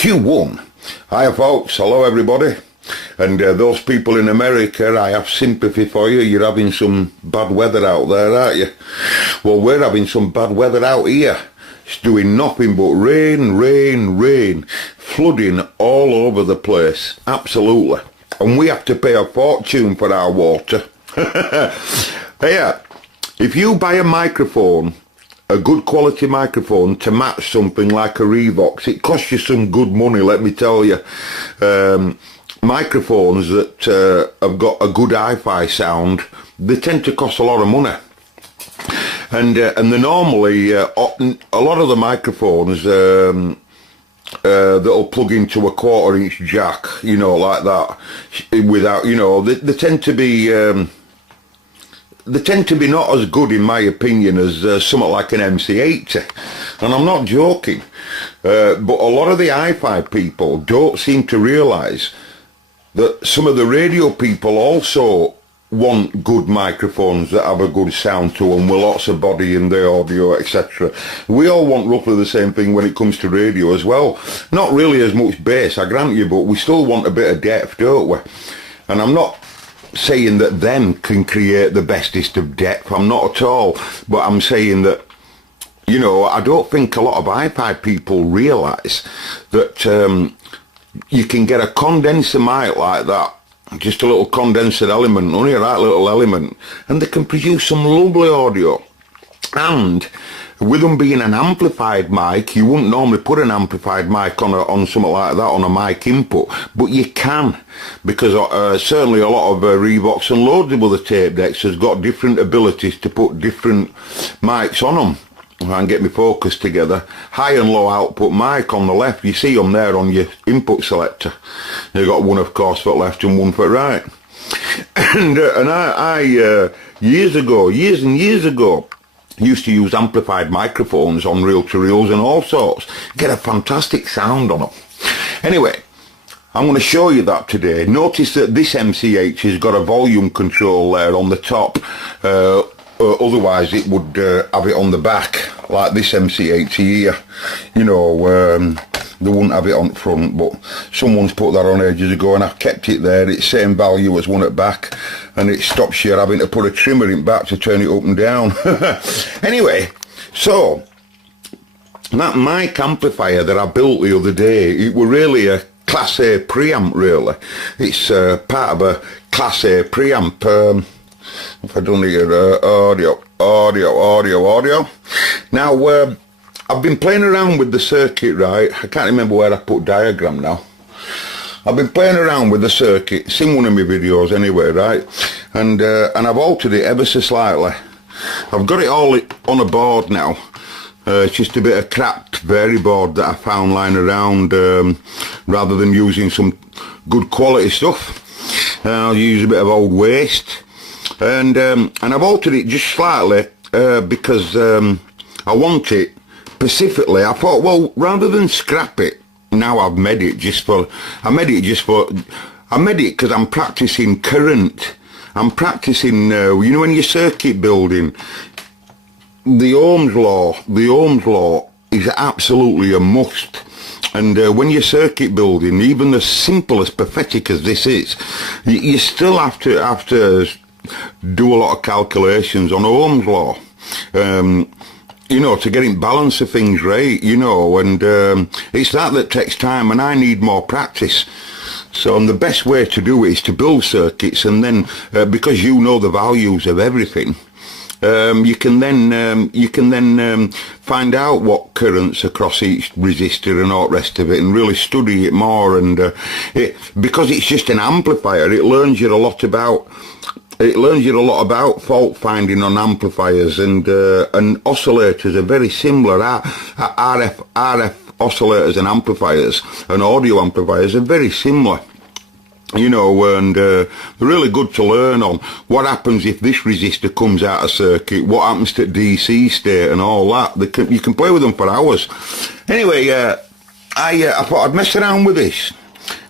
Q1. Hiya folks, hello everybody. And those people in America, I have sympathy for you. You're having some bad weather out there, aren't you? Well, we're having some bad weather out here. It's doing nothing but rain, rain, rain. Flooding all over the place. Absolutely. And we have to pay a fortune for our water. Hey, if you buy a microphone, a good quality microphone to match something like a Revox, it costs you some good money, let me tell you. Microphones that have got a good hi-fi sound, they tend to cost a lot of money. And they're normally, a lot of the microphones that'll plug into a 1/4 inch jack, you know, like that, without, you know, they tend to be not as good, in my opinion, as something like an MC80. And I'm not joking. But a lot of the hi-fi people don't seem to realise that some of the radio people also want good microphones that have a good sound to them, with lots of body in the audio, etc. We all want roughly the same thing when it comes to radio as well. Not really as much bass, I grant you, but we still want a bit of depth, don't we? And I'm not saying that them can create the bestest of depth, I'm not at all, but I'm saying that, you know, I don't think a lot of hi-fi people realise that you can get a condenser mic like that, just a little condenser element, only a right little element, and they can produce some lovely audio. And with them being an amplified mic, you wouldn't normally put an amplified mic on something like that, on a mic input, but you can, because certainly a lot of Revox and loads of other tape decks has got different abilities to put different mics on them. I can get my focus together. High and low output mic on the left, you see them there on your input selector. You've got one, of course, for left and one for right. And I years and years ago, used to use amplified microphones on reel-to-reels and all sorts. Get a fantastic sound on them. Anyway, I'm going to show you that today. Notice that this MC80 has got a volume control there on the top. Otherwise it would have it on the back, like this MC80 here. You know, they wouldn't have it on front, but someone's put that on ages ago and I've kept it there. It's same value as one at back, and it stops you having to put a trimmer in back to turn it up and down. Anyway, so that mic amplifier that I built the other day, it was really a Class A preamp, really. It's part of a Class A preamp. If I don't hear audio. Now, I've been playing around with the circuit, right? I can't remember where I put diagram now. I've been playing around with the circuit. It's in one of my videos anyway, right? And I've altered it ever so slightly. I've got it all on a board now. It's just a bit of cracked variboard that I found lying around, rather than using some good quality stuff. I'll use a bit of old waste. And I've altered it just slightly because I want it specifically. I thought, well, rather than scrap it, now I made it because I'm practicing current. I'm practicing, you know, when you're circuit building, the Ohm's law is absolutely a must. And when you're circuit building, even as simple as pathetic as this is, you still have to do a lot of calculations on Ohm's law, you know, to get in balance of things right, you know, and it's that takes time, and I need more practice. So the best way to do it is to build circuits, and then because you know the values of everything, you can then find out what currents across each resistor and all the rest of it, and really study it more. And because it's just an amplifier, it learns you a lot about fault finding on amplifiers, and oscillators are very similar. RF oscillators and amplifiers and audio amplifiers are very similar, you know, and they're really good to learn on. What happens if this resistor comes out of circuit? What happens to DC state and all that? You can play with them for hours. Anyway, I thought I'd mess around with this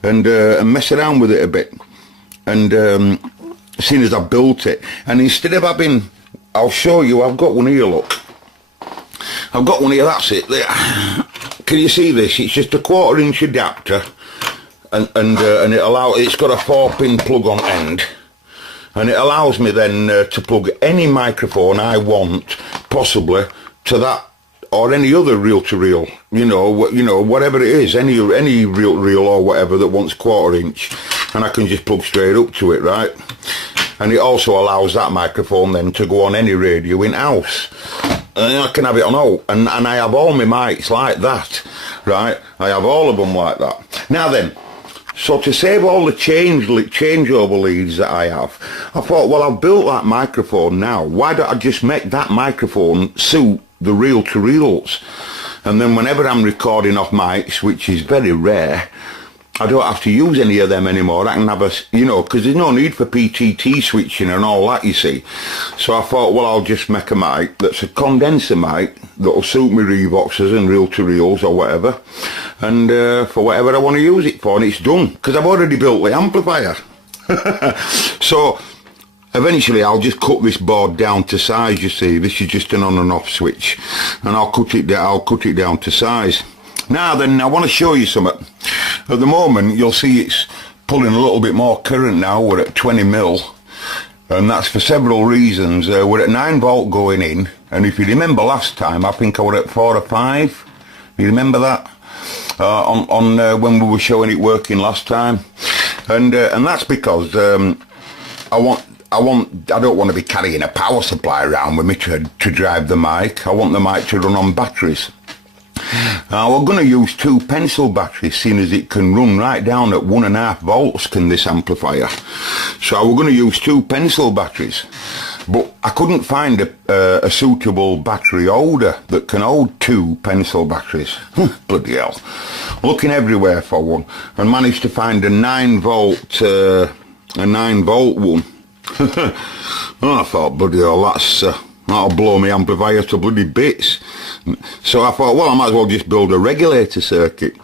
and mess around with it a bit, and seeing as I built it, and instead of having, I'll show you, I've got one here, look. I've got one here, that's it. There. Can you see this? It's just a 1/4 inch adapter, and it's got a 4-pin plug on end, and it allows me then to plug any microphone I want, possibly, to that or any other reel-to-reel, you know, whatever it is, any reel-to-reel or whatever that wants 1/4 inch, and I can just plug straight up to it, right? And it also allows that microphone then to go on any radio in-house. And I can have it on all, and I have all my mics like that, right? I have all of them like that. Now then, so to save all the changeover leads that I have, I thought, well, I've built that microphone now. Why don't I just make that microphone suit the reel-to-reels? And then whenever I'm recording off mics, which is very rare, I don't have to use any of them anymore. I can have a, you know, because there's no need for PTT switching and all that, you see. So I thought, well, I'll just make a mic that's a condenser mic that'll suit me Revoxes and reel-to-reels or whatever, and for whatever I want to use it for, and it's done, because I've already built the amplifier. So eventually I'll just cut this board down to size, you see. This is just an on and off switch, and I'll cut it down to size. Now then, I want to show you something. At the moment, you'll see it's pulling a little bit more current now. We're at 20 mil, and that's for several reasons. We're at 9 volt going in, and if you remember last time, I think I were at 4 or 5. You remember that? When we were showing it working last time, and that's because I don't want to be carrying a power supply around with me to drive the mic. I want the mic to run on batteries. Now we're going to use 2 pencil batteries, seeing as it can run right down at 1.5 volts can this amplifier. So we're going to use 2 pencil batteries, but I couldn't find a suitable battery holder that can hold 2 pencil batteries. Bloody hell. Looking everywhere for one, and managed to find a 9 volt one. Oh, I thought, bloody hell, that'll blow my amplifier to bloody bits. So I thought, well, I might as well just build a regulator circuit.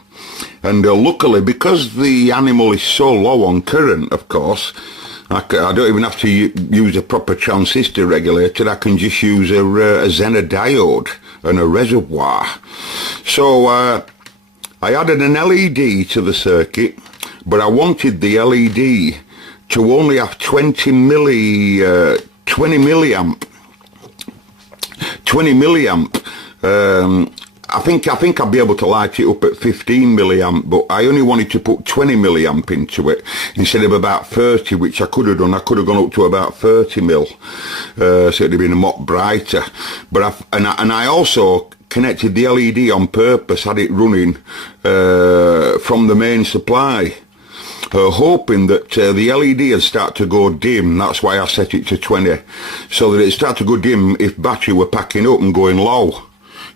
And luckily, because the animal is so low on current, of course, I don't even have to use a proper transistor regulator. I can just use a Zener diode and a reservoir. So I added an LED to the circuit, but I wanted the LED to only have 20 milliamp. I think I'll be able to light it up at 15 milliamp, but I only wanted to put 20 milliamp into it instead of about 30, which I could have done. I could have gone up to about 30 mil, so it'd have been a lot brighter. But I also connected the LED on purpose, had it running from the main supply. Hoping that the LED would start to go dim. That's why I set it to 20, so that it'd start to go dim if battery were packing up and going low.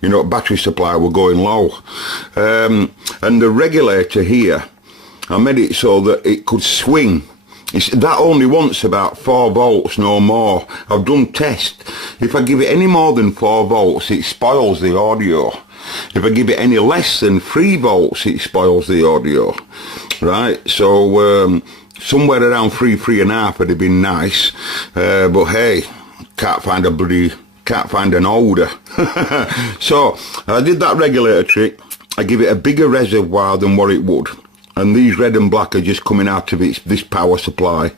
You know, battery supply were going low. And the regulator here, I made it so that it could swing. That only wants about 4 volts, no more. I've done tests. If I give it any more than 4 volts, it spoils the audio. If I give it any less than 3 volts, it spoils the audio. Right, so somewhere around 3.5 would have been nice, but hey, can't find an holder. So I did that regulator trick. I give it a bigger reservoir than what it would, and these red and black are just coming out of this power supply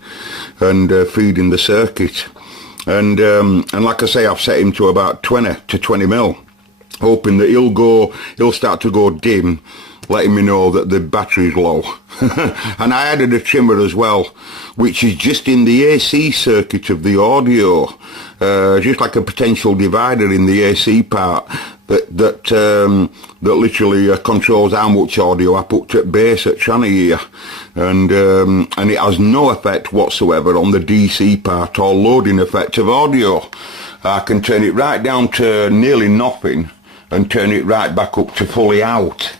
and feeding the circuit. And like I say, I've set him to about 20 mil, hoping that he'll start to go dim, letting me know that the battery's low. And I added a trimmer as well, which is just in the AC circuit of the audio, just like a potential divider in the AC part that literally controls how much audio I put at base at channel here, and it has no effect whatsoever on the DC part or loading effect of audio. I can turn it right down to nearly nothing and turn it right back up to fully out.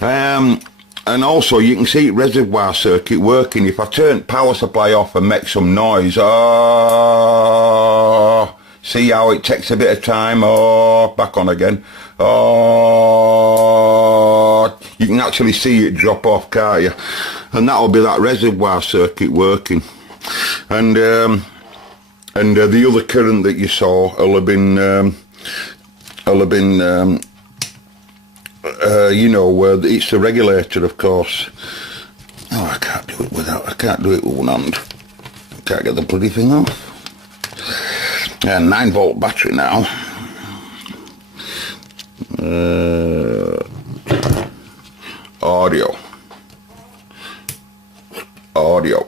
And also you can see reservoir circuit working. If I turn power supply off and make some noise, see how it takes a bit of time, back on again, you can actually see it drop off, can't you? And that'll be that reservoir circuit working. And the other current that you saw will have been will have been, you know, it's the regulator, of course. Oh, I can't do it without, I can't do it with one hand. I can't get the bloody thing off. Yeah, 9-volt battery now.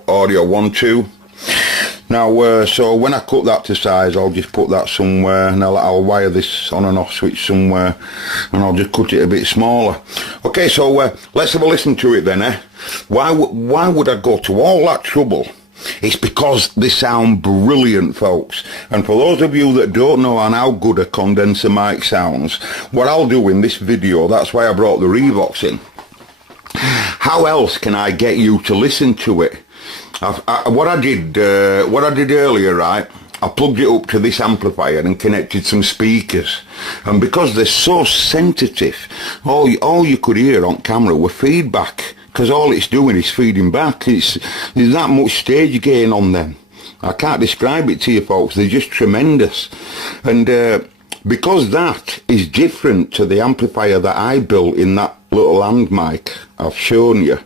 Audio 1, 2. Now, so when I cut that to size, I'll just put that somewhere, and I'll wire this on and off switch somewhere, and I'll just cut it a bit smaller. Okay, so let's have a listen to it then, eh? Why would I go to all that trouble? It's because they sound brilliant, folks. And for those of you that don't know how good a condenser mic sounds, what I'll do in this video, that's why I brought the Revox in. How else can I get you to listen to it? What I did earlier, right, I plugged it up to this amplifier and connected some speakers, and because they're so sensitive, all you could hear on camera were feedback, because all it's doing is feeding back. There's that much stage gain on them. I can't describe it to you, folks. They're just tremendous. And because that is different to the amplifier that I built in that little hand mic I've shown you,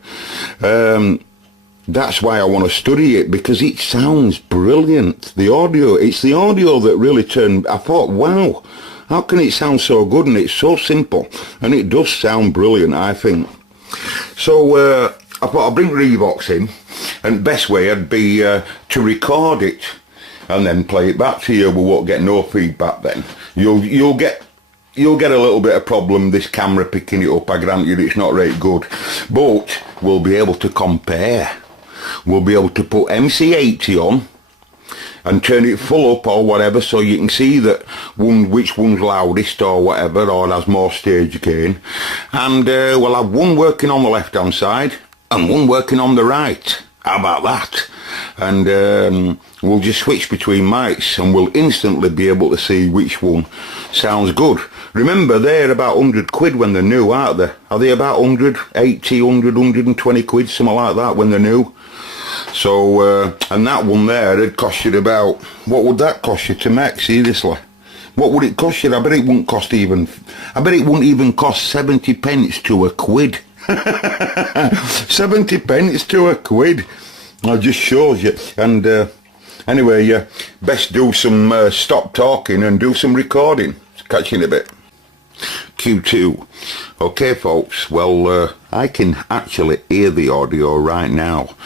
that's why I want to study it, because it sounds brilliant. The audio, it's the audio that really turned, I thought, wow, how can it sound so good? And it's so simple, and it does sound brilliant, I think. So I thought I'll bring Revox in, and the best way would be to record it and then play it back to you. We won't get no feedback then. You'll get a little bit of problem, this camera picking it up. I grant you it's not very good, but we'll be able to compare. We'll be able to put MC80 on and turn it full up or whatever, so you can see that which one's loudest or whatever, or has more stage gain. And we'll have one working on the left hand side and one working on the right. How about that? And we'll just switch between mics, and we'll instantly be able to see which one sounds good. Remember, they're about 100 quid when they're new, aren't they? Are they about 180, 100, 120 quid, something like that when they're new? So, and that one there, it'd cost you about, what would that cost you to make, seriously? What would it cost you? I bet it wouldn't even cost 70 pence to a quid. 70 pence to a quid. That just shows you. And anyway, best do some stop talking and do some recording. Catch you in a bit. Q2. Okay, folks, well, I can actually hear the audio right now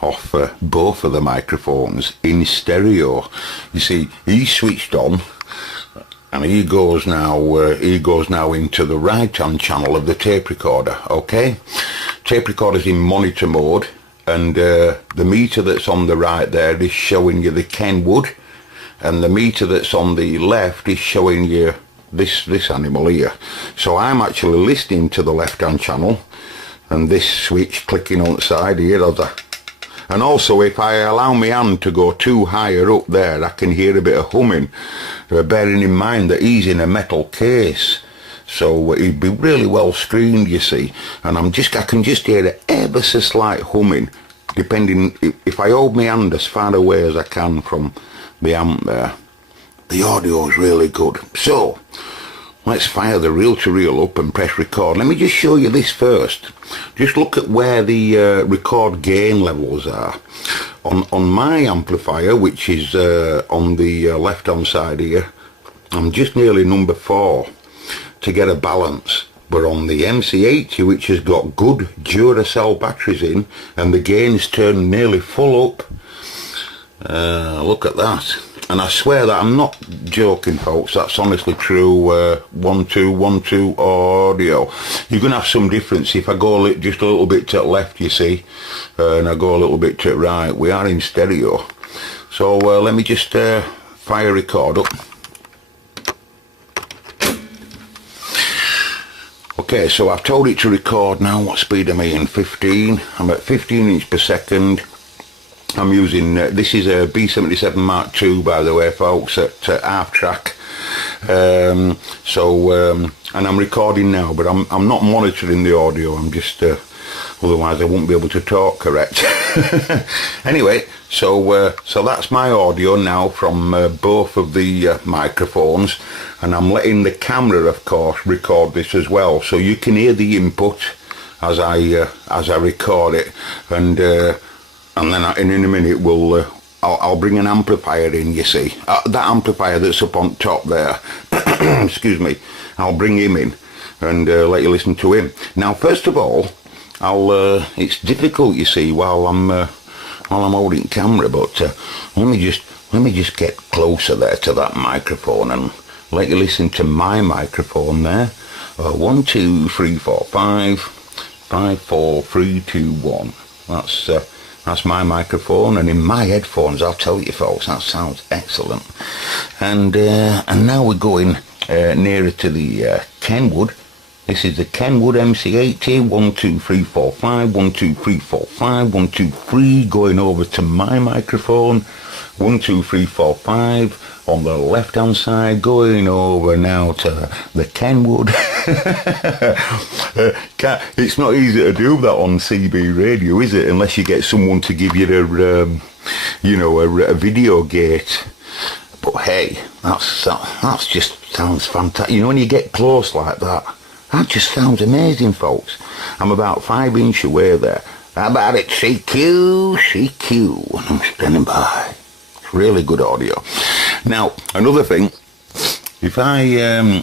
off both of the microphones in stereo. You see, he's switched on, and he goes now into the right hand channel of the tape recorder. Okay, tape recorder's in monitor mode, and the meter that's on the right there is showing you the Kenwood, and the meter that's on the left is showing you this animal here. So I'm actually listening to the left hand channel, and this switch clicking on the side here. And also, if I allow my hand to go too higher up there, I can hear a bit of humming, bearing in mind that he's in a metal case, so he'd be really well screened, you see. And I can just hear an ever so slight humming, depending, if I hold my hand as far away as I can from the amp there. The audio is really good. So let's fire the reel-to-reel up and press record. Let me just show you this first. Just look at where the record gain levels are. On my amplifier, which is on the left-hand side here, I'm just nearly number 4 to get a balance. But on the MC80, which has got good Duracell batteries in, and the gain's turned nearly full up, look at that. And I swear that I'm not joking, folks, that's honestly true. 1, 2, 1, 2 audio. You're going to have some difference if I go just a little bit to the left, you see, and I go a little bit to the right. We are in stereo. So let me just fire record up. Okay, so I've told it to record now. What speed am I in? 15. I'm at 15 inches per second. I'm using, this is a B77 Mark II, by the way, folks, at half track. And I'm recording now, but I'm not monitoring the audio. I'm just otherwise I won't be able to talk correct. Anyway, so that's my audio now from both of the microphones, and I'm letting the camera, of course, record this as well, so you can hear the input as I record it, and then in a minute I'll bring an amplifier in. You see, that amplifier that's up on top there. Excuse me. I'll bring him in and let you listen to him. Now, first of all, it's difficult, you see, while I'm holding camera, but let me just get closer there to that microphone and let you listen to my microphone there. 1 2 3 4 5 5 4 3 2 1. That's my microphone, and in my headphones, I'll tell you folks, that sounds excellent. And now we're going nearer to the Kenwood. This is the Kenwood MC80, 1 2 3 4 5, 1 2 3 4 5, 1 2 3, going over to my microphone, 1 2 3 4 5, on the left hand side, going over now to the Kenwood. It's not easy to do that on CB radio, is it, unless you get someone to give you a video gate. But hey, that's just sounds fantastic. You know, when you get close like that, that just sounds amazing, folks. I'm about 5 inches away there. How about it, CQ, and I'm standing by. It's really good audio. Now, another thing, if I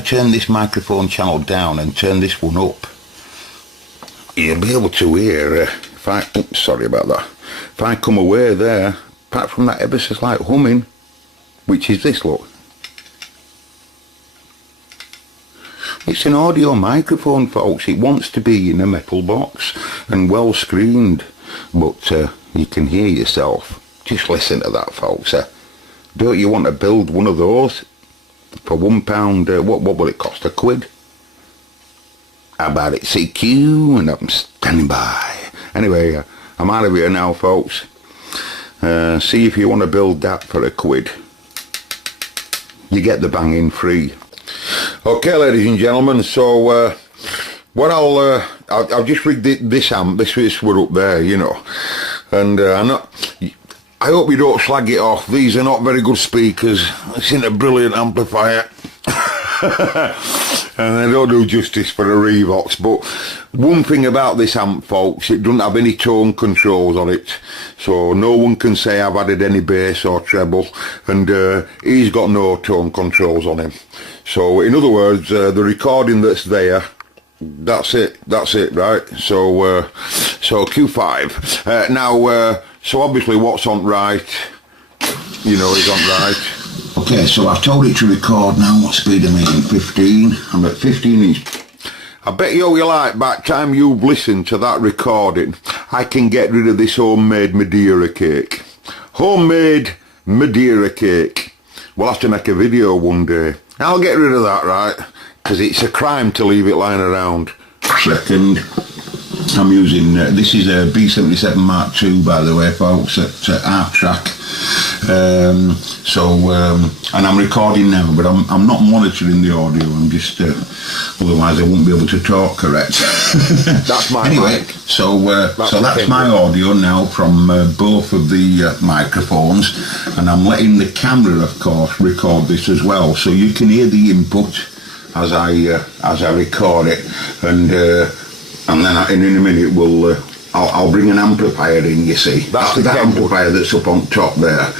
turn this microphone channel down and turn this one up, you'll be able to hear, sorry about that, if I come away there, apart from that ever so slight humming, which is this, look. It's an audio microphone, folks. It wants to be in a metal box and well screened, but you can hear yourself. Just listen to that, folks. Don't you want to build one of those for £1? What will it cost? £1? How about it, CQ? And I'm standing by. Anyway, I'm out of here now, folks. See if you want to build that for £1. You get the banging free. Okay, ladies and gentlemen, so what I'll just rig this amp. This we're up there, you know, and I hope you don't slag it off. These are not very good speakers. It's in a brilliant amplifier. And they don't do justice for a Revox, but one thing about this amp, folks, it doesn't have any tone controls on it, so no one can say I've added any bass or treble, and he's got no tone controls on him. So in other words, the recording that's there, that's it, right? So Q5 now, so obviously what's on right, you know, is on right. Okay, so I've told it to record now. What speed am I in? 15. I'm at 15 inch. I bet you like, by the time you've listened to that recording, I can get rid of this homemade Madeira cake. Homemade Madeira cake. We'll have to make a video one day. I'll get rid of that, right? Because it's a crime to leave it lying around. Second, I'm using, this is a B77 Mark II, by the way, folks, at half track. And I'm recording now, but I'm not monitoring the audio. I'm just otherwise I won't be able to talk correct. That's my mic. So that's my audio now from both of the microphones, and I'm letting the camera, of course, record this as well, so you can hear the input as I record it, and then in a minute I'll bring an amplifier in, you see. That's the amplifier that's up on top there.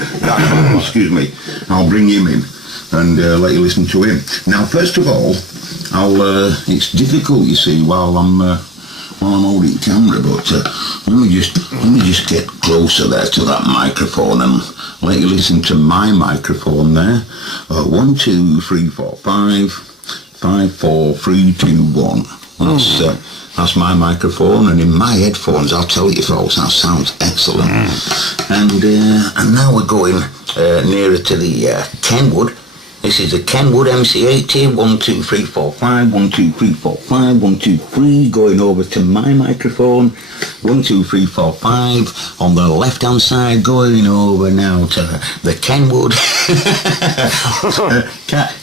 Excuse me. I'll bring him in and let you listen to him. Now, first of all, it's difficult, you see, while I'm holding camera, but let me just get closer there to that microphone and let you listen to my microphone there. 1 2 3 4 5 5 4 3 2 1. That's my microphone, and in my headphones, I'll tell you folks, that sounds excellent. And now we're going nearer to the Kenwood. This is a Kenwood MC80, 1, 2, 3, 4, 5, 1, 2, 3, 4, 5, 1, 2, 3, going over to my microphone, 1, 2, 3, 4, 5, on the left hand side, going over now to the Kenwood.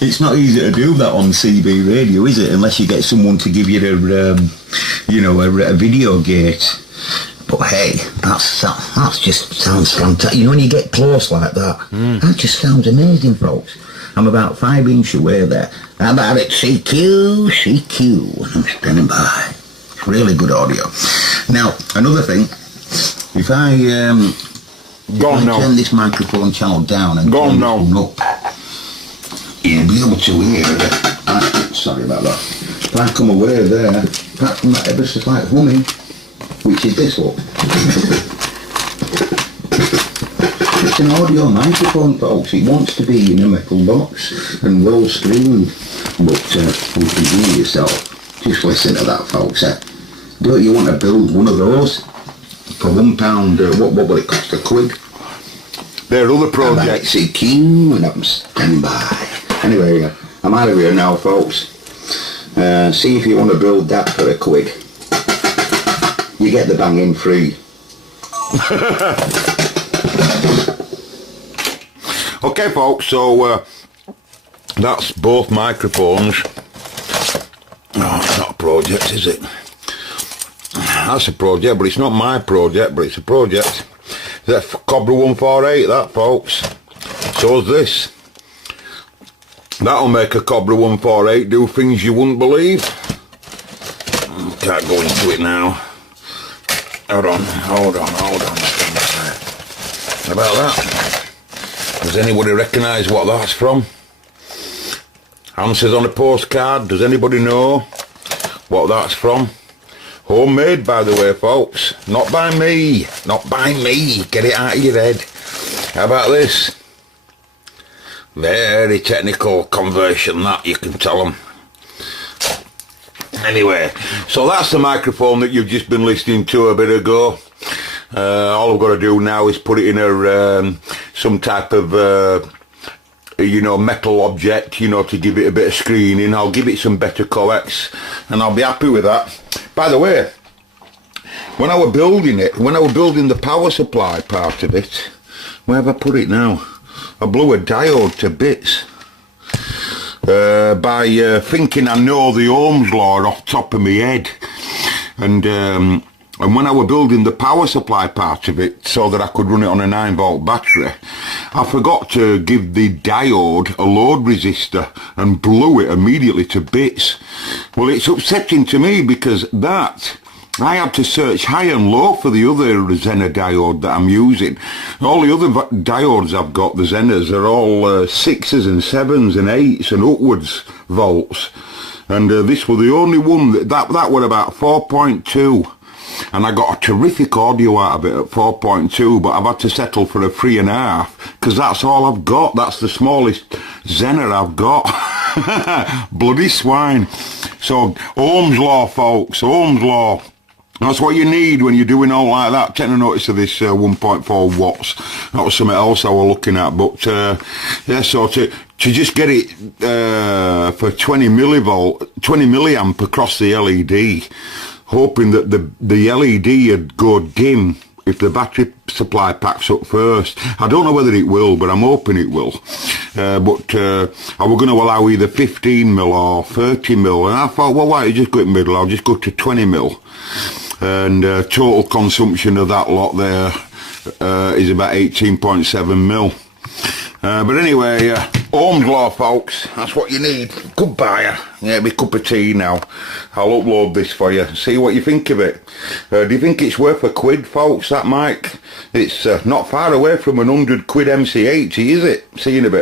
It's not easy to do that on CB radio, is it, unless you get someone to give you a video gate. But hey, that just sounds fantastic. You know, when you get close like that, that just sounds amazing, folks. I'm about 5 inches away there. How about it? CQ, CQ. I'm standing by. It's really good audio. Now, another thing, if I turn this microphone channel down and turn this one up, you'll be able to hear it. Sorry about that. If I come away there, apart from that ever so slight humming, which is this one. It's an audio microphone, folks. It wants to be in a metal box and well screened, but you can hear yourself. Just listen to that, folks. Don't you want to build one of those for £1? What will it cost? £1? There are other projects. CQ, and I'm standing by. Anyway, I'm out of here now, folks. See if you want to build that for £1. You get the banging free. Okay, folks, so that's both microphones. Oh, it's not a project, is it? That's a project, but it's not my project, but it's a project. That's Cobra 148, that, folks. So's this. That'll make a Cobra 148 do things you wouldn't believe. Can't go into it now. Hold on. How about that? Does anybody recognise what that's from? Answers on a postcard. Does anybody know what that's from? Homemade, by the way, folks. Not by me. Not by me. Get it out of your head. How about this? Very technical conversion, that, you can tell them. Anyway, so that's the microphone that you've just been listening to a bit ago. All I've got to do now is put it in a some type of metal object, to give it a bit of screening. I'll give it some better coax and I'll be happy with that. By the way, when I was building the power supply part of it, where have I put it now? I blew a diode to bits by thinking I know the Ohm's law off the top of my head. And when I was building the power supply part of it so that I could run it on a 9-volt battery, I forgot to give the diode a load resistor and blew it immediately to bits. Well, it's upsetting to me because I had to search high and low for the other Zener diode that I'm using. All the other diodes I've got, the Zeners, are all 6s and 7s and 8s and upwards volts. And this was the only one that were about 4.2. And I got a terrific audio out of it at 4.2, but I've had to settle for a 3.5 because that's all I've got. That's the smallest Zener I've got. Bloody swine. So Ohm's law, folks, Ohm's law. That's what you need when you're doing all like that. Take a notice of this 1.4 watts. That was something else I was looking at. But yeah, so to just get it for 20 milliamp across the LED, hoping that the LED would go dim if the battery supply packs up first. I don't know whether it will, but I'm hoping it will. But I was going to allow either 15 mil or 30 mil, and I thought, well, why don't you just go in the middle? I'll just go to 20 mil. And total consumption of that lot there is about 18.7 mil. But anyway, Ohm's law, folks, that's what you need. Goodbye. Yeah, my cup of tea now. I'll upload this for you. See what you think of it. Do you think it's worth £1, folks, that mic? It's not far away from an £100 MC80, is it? See you in a bit.